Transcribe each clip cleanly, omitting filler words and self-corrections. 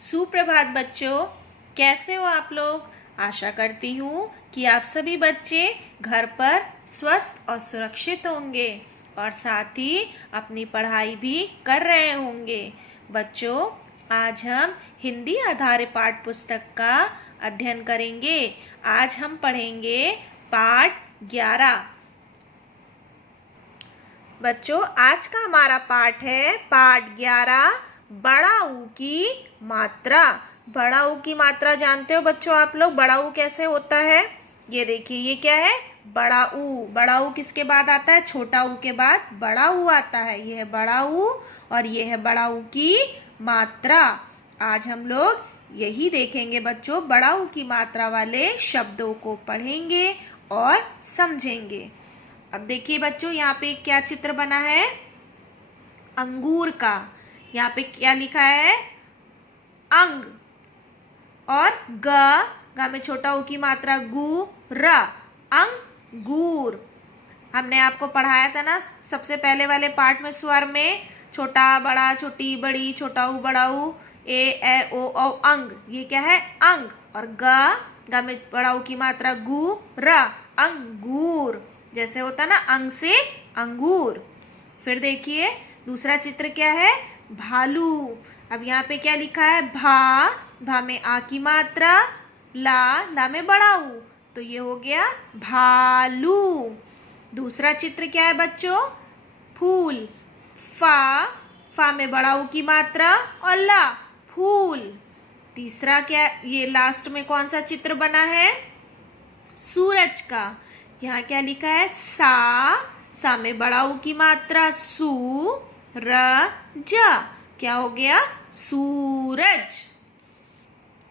सुप्रभात बच्चों, कैसे हो आप लोग। आशा करती हूँ कि आप सभी बच्चे घर पर स्वस्थ और सुरक्षित होंगे और साथ ही अपनी पढ़ाई भी कर रहे होंगे। बच्चों, आज हम हिंदी आधारित पाठ पुस्तक का अध्ययन करेंगे। आज हम पढ़ेंगे पाठ 11। बच्चों, आज का हमारा पाठ है पाठ 11, बड़ा ऊ की मात्रा। बड़ा ऊ की मात्रा जानते हो बच्चों आप लोग, बड़ा ऊ कैसे होता है। ये देखिए, ये क्या है, बड़ा ऊ। बड़ा ऊ किसके बाद आता है, छोटा ऊ के बाद बड़ा ऊ आता है। ये है बड़ा ऊ और ये है बड़ा ऊ की मात्रा। आज हम लोग यही देखेंगे बच्चों, बड़ा ऊ की मात्रा वाले शब्दों को पढ़ेंगे और समझेंगे। अब देखिए बच्चों, यहाँ पे क्या चित्र बना है, अंगूर का। यहाँ पे क्या लिखा है, अंग और ग में छोटा ऊ की मात्रा गु र, अंगूर। हमने आपको पढ़ाया था ना सबसे पहले वाले पाठ में, स्वर में छोटा बड़ा, छोटी बड़ी, छोटा ऊ बड़ा ऊ, ए ए ओ औ अंग। ये क्या है, अंग। और ग में बड़ा ऊ की मात्रा गु र, अंगूर। जैसे होता ना अंग से अंगूर। फिर देखिए दूसरा चित्र क्या है, भालू। अब यहाँ पे क्या लिखा है, भा में आ की मात्रा, ला में बड़ा ऊ, तो ये हो गया भालू। दूसरा चित्र क्या है बच्चों, फूल। फा में बड़ा ऊ की मात्रा और ला, फूल। तीसरा क्या, ये लास्ट में कौन सा चित्र बना है, सूरज का। यहाँ क्या लिखा है, सा में बड़ा ऊ की मात्रा, सू र ज, क्या हो गया, सूरज।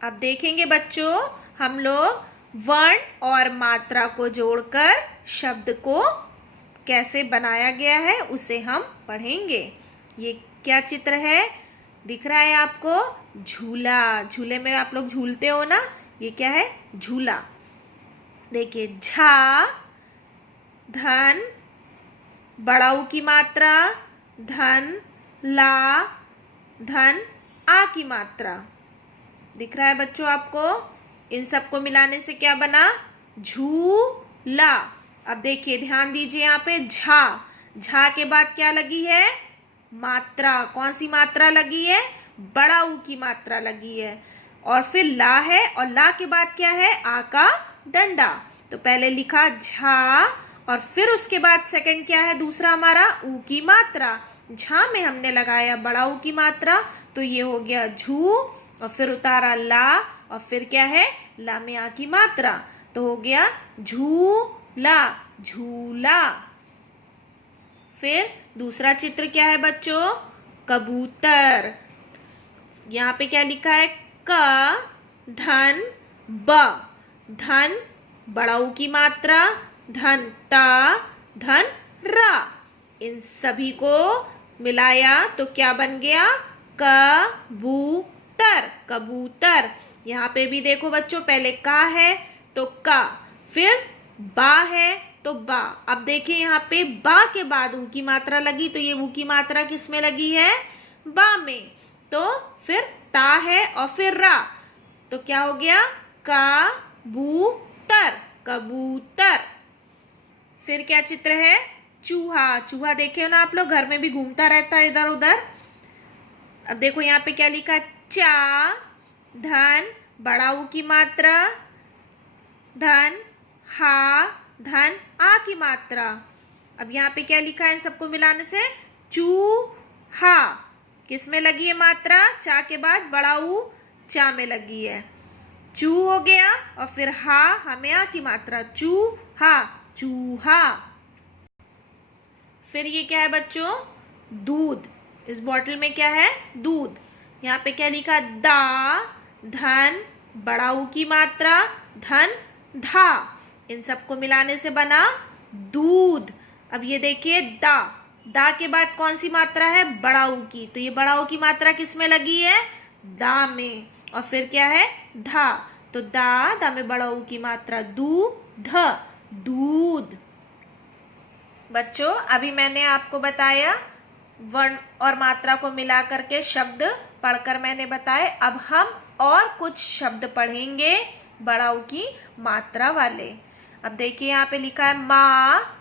अब देखेंगे बच्चों हम लोग वर्ण और मात्रा को जोड़कर शब्द को कैसे बनाया गया है, उसे हम पढ़ेंगे। ये क्या चित्र है, दिख रहा है आपको, झूला। झूले में आप लोग झूलते हो ना, ये क्या है, झूला। देखिए, झा धन, बड़ा ऊ की मात्रा धन, ला धन, आ की मात्रा। दिख रहा है बच्चों आपको, इन सबको मिलाने से क्या बना, झूला। अब देखिए ध्यान दीजिए, यहाँ पे झा के बाद क्या लगी है, मात्रा। कौन सी मात्रा लगी है, बड़ा ऊ की मात्रा लगी है। और फिर ला है और ला के बाद क्या है, आ का डंडा। तो पहले लिखा झा और फिर उसके बाद सेकंड क्या है, दूसरा हमारा ऊ की मात्रा। झा में हमने लगाया बड़ा ऊ की मात्रा, तो ये हो गया झू। और फिर उतारा ला और फिर क्या है, ला में आ की मात्रा, तो हो गया झूला, झूला। फिर दूसरा चित्र क्या है बच्चों, कबूतर। यहाँ पे क्या लिखा है, क धन ब, धन बड़ा ऊ की मात्रा, धन ता, धन रा। इन सभी को मिलाया तो क्या बन गया, कबूतर, कबूतर। यहाँ पे भी देखो बच्चों, पहले का है तो का, फिर बा है तो बा। अब देखिए यहाँ पे बा के बाद ऊ की मात्रा लगी, तो ये ऊ की मात्रा किस में लगी है, बा में। तो फिर ता है और फिर रा, तो क्या हो गया, कबूतर, कबूतर। फिर क्या चित्र है, चूहा। चूहा देखे हो ना आप लोग, घर में भी घूमता रहता है इधर उधर। अब देखो यहाँ पे क्या लिखा, चा धन बड़ा ऊ की मात्रा, धन हा धन आ की मात्रा। अब यहाँ पे क्या लिखा है, इन सबको मिलाने से चूहा। किस में लगी है मात्रा, चा के बाद बड़ा ऊ चा में लगी है, चू हो गया। और फिर हा में आ की मात्रा, चूहा, चूहा। फिर ये क्या है बच्चों, दूध। इस बॉटल में क्या है, दूध। यहाँ पे क्या लिखा, दा धन बड़ा ऊ की मात्रा, धन धा। इन सबको मिलाने से बना दूध। अब ये देखिए, दा के बाद कौन सी मात्रा है, बड़ा ऊ की, तो ये बड़ा ऊ की मात्रा किस में लगी है, दा में। और फिर क्या है, धा, तो दा में बड़ा ऊ की मात्रा, दूध, दूध। बच्चों, अभी मैंने आपको बताया वर्ण और मात्रा को मिला करके शब्द पढ़कर मैंने बताए। अब हम और कुछ शब्द पढ़ेंगे बड़ा ऊ की मात्रा वाले। अब देखिए यहाँ पे लिखा है माँ,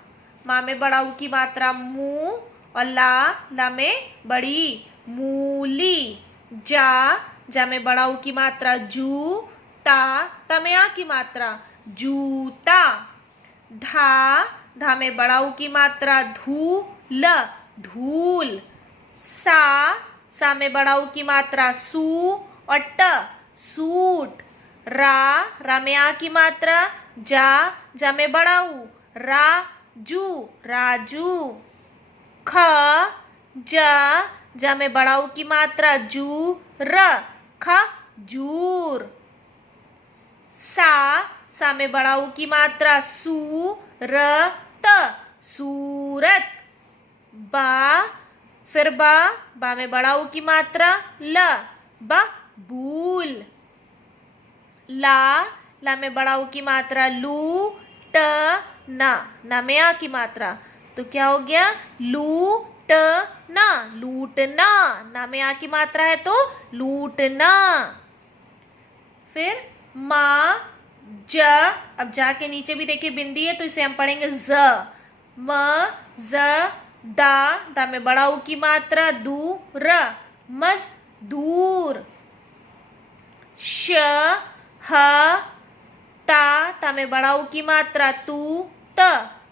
माँ में बड़ा ऊ की मात्रा मू, और ला में बड़ी मूली। जा में बड़ा ऊ की मात्रा जू, ता में आ की मात्रा जूता। धा में बड़ा ऊ की मात्रा धूल, धूल। सा में बड़ा ऊ की मात्रा सू, और सूट। रा में आ की मात्रा जा में बड़ा ऊ राजू, राजू। जा में बड़ा ऊ की मात्रा खजूर। सा में बड़ा ऊ की मात्रा सूरत, सूरत। बा में बड़ा ऊ की मात्रा बूल। ला में बड़ा ऊ की मात्रा ना में आ की मात्रा, तो क्या हो गया लूटना, लूटना। ना में आ की मात्रा है तो लूटना। फिर अब जा के नीचे भी देखिए बिंदी है, तो इसे हम पढ़ेंगे दा में बड़ा ऊ की मात्रा दूर, मजदूर। ता में बड़ा ऊ की मात्रा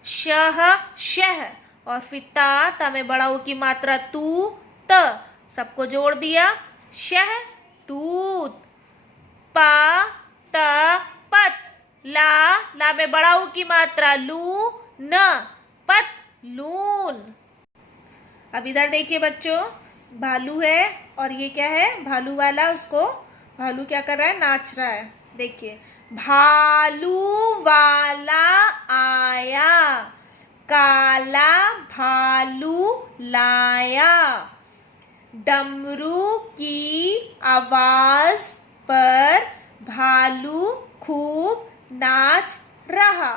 शह, और फिर ता में बड़ा ऊ की मात्रा सबको जोड़ दिया शहतूत। पत, ला में बड़ा ऊ की मात्रा पतलून। अब इधर देखिए बच्चों, भालू है और ये क्या है, भालू वाला, उसको भालू क्या कर रहा है, नाच रहा है। देखिए भालू वाला आया, काला भालू लाया। डमरू की आवाज पर भालू खूब नाच रहा।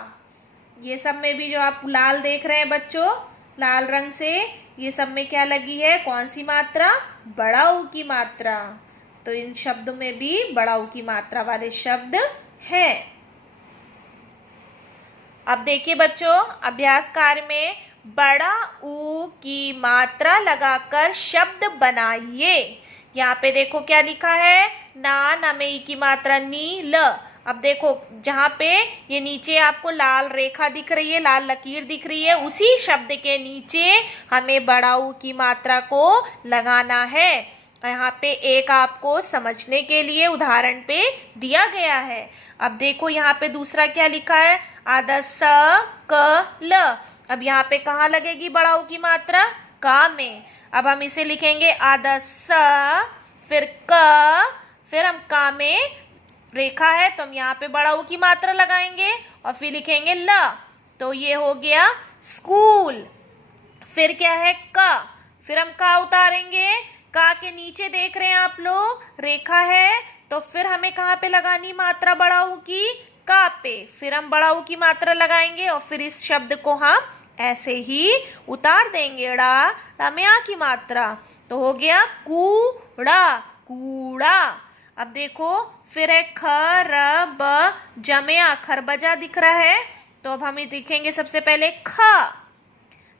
ये सब में भी जो आप लाल देख रहे हैं बच्चों, लाल रंग से, ये सब में क्या लगी है, कौन सी मात्रा, बड़ा ऊ की मात्रा। तो इन शब्दों में भी बड़ा ऊ की मात्रा वाले शब्द हैं। अब देखिए बच्चों, अभ्यास कार्य में बड़ा ऊ की मात्रा लगाकर शब्द बनाइए। यहाँ पे देखो क्या लिखा है, ना में ई की मात्रा नी, ल। अब देखो जहाँ पे ये नीचे आपको लाल रेखा दिख रही है, लाल लकीर दिख रही है, उसी शब्द के नीचे हमें बड़ा ऊ की मात्रा को लगाना है। यहाँ पे एक आपको समझने के लिए उदाहरण पे दिया गया है। अब देखो यहाँ पे दूसरा क्या लिखा है, आधा स क ल। अब यहाँ पे कहाँ लगेगी बड़ा ऊ की मात्रा, का में। अब हम इसे लिखेंगे आधा स, फिर क, फिर हम का में रेखा है तो हम यहाँ पे बड़ा ऊ की मात्रा लगाएंगे और फिर लिखेंगे ल। तो ये हो गया स्कूल। फिर क्या है का, फिर हम का उतारेंगे, का के नीचे देख रहे हैं आप लोग रेखा है, तो फिर हमें कहाँ पे लगानी मात्रा बड़ा ऊ की, का पे। फिर हम बड़ा ऊ की मात्रा लगाएंगे और फिर इस शब्द को हम ऐसे ही उतार देंगे, ड़ा में आ की मात्रा, तो हो गया कूड़ा, कूड़ा। अब देखो फिर है ख र ब जमया, खरबजा दिख रहा है, तो अब हम लिखेंगे सबसे पहले ख,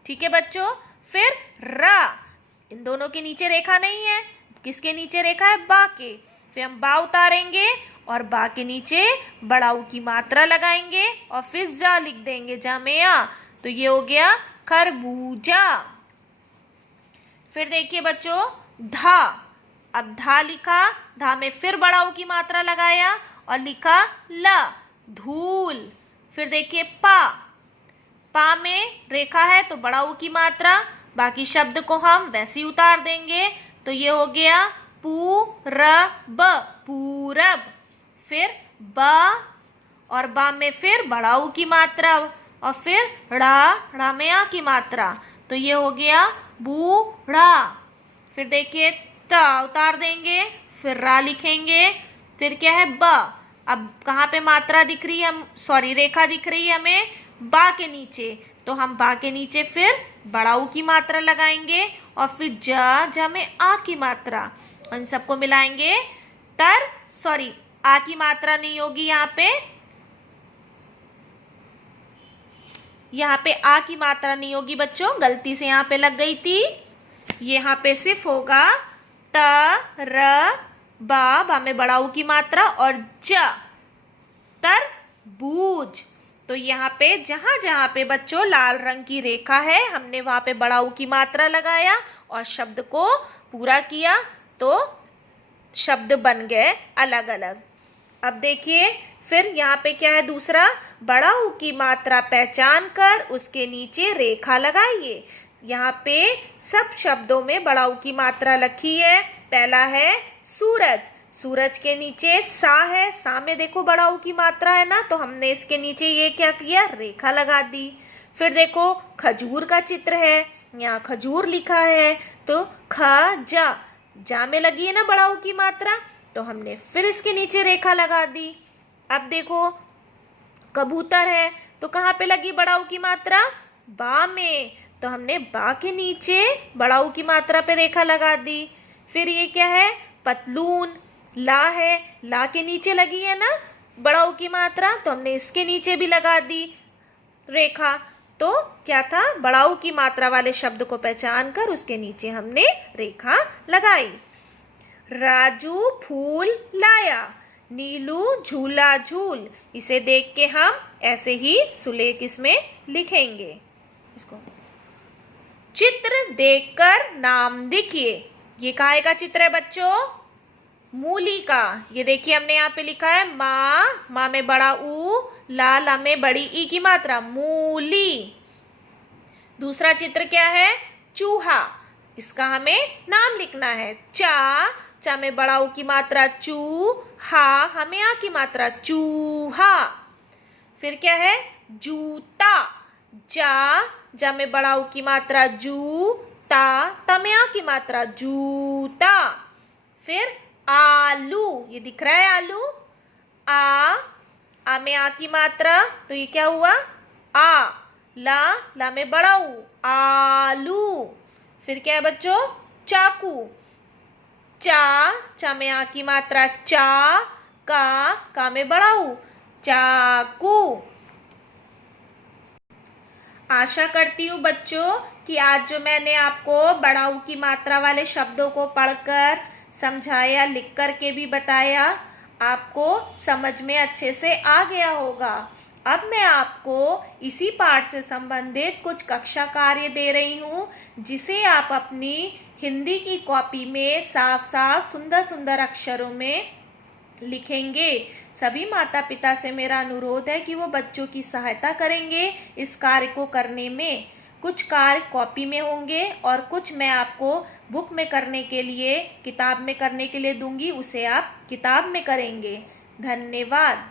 ठीक है बच्चों। फिर रा, इन दोनों के नीचे रेखा नहीं है, किसके नीचे रेखा है, बा के। फिर हम बा उतारेंगे और बा के नीचे बड़ा ऊ की मात्रा लगाएंगे और फिर जा लिख देंगे, जा में आ, तो ये हो गया खरबूजा। फिर देखिए बच्चों धा, अब धा लिखा, धा में फिर बड़ा ऊ की मात्रा लगाया और लिखा ल, धूल। फिर देखिए पा, पा में रेखा है तो बड़ा ऊ की मात्रा, बाकी शब्द को हम वैसे ही उतार देंगे, तो ये हो गया पूरब, पूरब। फिर बा, और बा में फिर बड़ा ऊ की मात्रा और फिर ड़ा में आ की मात्रा, तो ये हो गया बूढ़ा। फिर देखिए ता उतार देंगे, फिर रा लिखेंगे, फिर क्या है ब। अब कहाँ पे मात्रा दिख रही है, हम सॉरी रेखा दिख रही है हमें बा के नीचे, तो हम बा के नीचे फिर बड़ा ऊ की मात्रा लगाएंगे और फिर जा में आ की मात्रा उन सबको मिलाएंगे। आ की मात्रा नहीं होगी यहाँ पे आ की मात्रा नहीं होगी बच्चों, गलती से यहाँ पे लग गई थी। यहाँ पे सिर्फ होगा त र बा में बड़ा ऊ की मात्रा और ज तरबूज। तो यहाँ पे जहां जहां पे बच्चों लाल रंग की रेखा है हमने वहां पे बड़ा ऊ की मात्रा लगाया और शब्द को पूरा किया तो शब्द बन गए अलग अलग। अब देखिए फिर यहाँ पे क्या है, दूसरा बड़ा ऊ की मात्रा पहचान कर उसके नीचे रेखा लगाइए। यहाँ पे सब शब्दों में बड़ा ऊ की मात्रा लिखी है। पहला है सूरज, सूरज के नीचे सा है, सा में देखो बड़ा ऊ की मात्रा है ना, तो हमने इसके नीचे ये क्या किया, रेखा लगा दी। फिर देखो खजूर का चित्र है, यहाँ खजूर लिखा है तो ख जा में लगी है ना बड़ा ऊ की मात्रा, तो हमने फिर इसके नीचे रेखा लगा दी। अब देखो कबूतर है तो कहाँ पे लगी बड़ा ऊ की मात्रा, बा में, तो हमने बा के नीचे बड़ा ऊ की मात्रा पे रेखा लगा दी। फिर ये क्या है, पतलून, ला है, ला के नीचे लगी है ना बड़ा ऊ की मात्रा, तो हमने इसके नीचे भी लगा दी रेखा। तो क्या था, बड़ा ऊ की मात्रा वाले शब्द को पहचान कर उसके नीचे हमने रेखा लगाई। राजू फूल लाया, नीलू झूला झूल, इसे देख के हम ऐसे ही सुलेख इसमें लिखेंगे। इसको चित्र देखकर नाम लिखिए। ये काहे का चित्र है बच्चों, मूली का। ये देखिए हमने यहाँ पे लिखा है माँ में बड़ा ऊ, ला में बड़ी ई की मात्रा, मूली। दूसरा चित्र क्या है, चूहा, इसका हमें नाम लिखना है। चा में बड़ा ऊ की मात्रा चू, हमें आ की मात्रा चूहा। फिर क्या है, जूता, जा में बड़ा ऊ की मात्रा जू, ता में आ की मात्रा जूता। फिर आलू, ये दिख रहा है आलू, आ में आ की मात्रा, तो ये क्या हुआ, आ, ला में बड़ा ऊ, आलू। फिर क्या है बच्चों, चाकू, चा में आ की मात्रा चा, का में बड़ा ऊ, चाकू। आशा करती हूँ बच्चों कि आज जो मैंने आपको बड़ा ऊ की मात्रा वाले शब्दों को पढ़कर समझाया, लिख कर के भी बताया, आपको समझ में अच्छे से आ गया होगा। अब मैं आपको इसी पाठ से संबंधित कुछ कक्षा कार्य दे रही हूँ, जिसे आप अपनी हिंदी की कॉपी में साफ साफ सुंदर सुंदर अक्षरों में लिखेंगे। सभी माता पिता से मेरा अनुरोध है कि वो बच्चों की सहायता करेंगे इस कार्य को करने में। कुछ कार्य कॉपी में होंगे और कुछ मैं आपको बुक में करने के लिए, किताब में करने के लिए दूंगी, उसे आप किताब में करेंगे। धन्यवाद।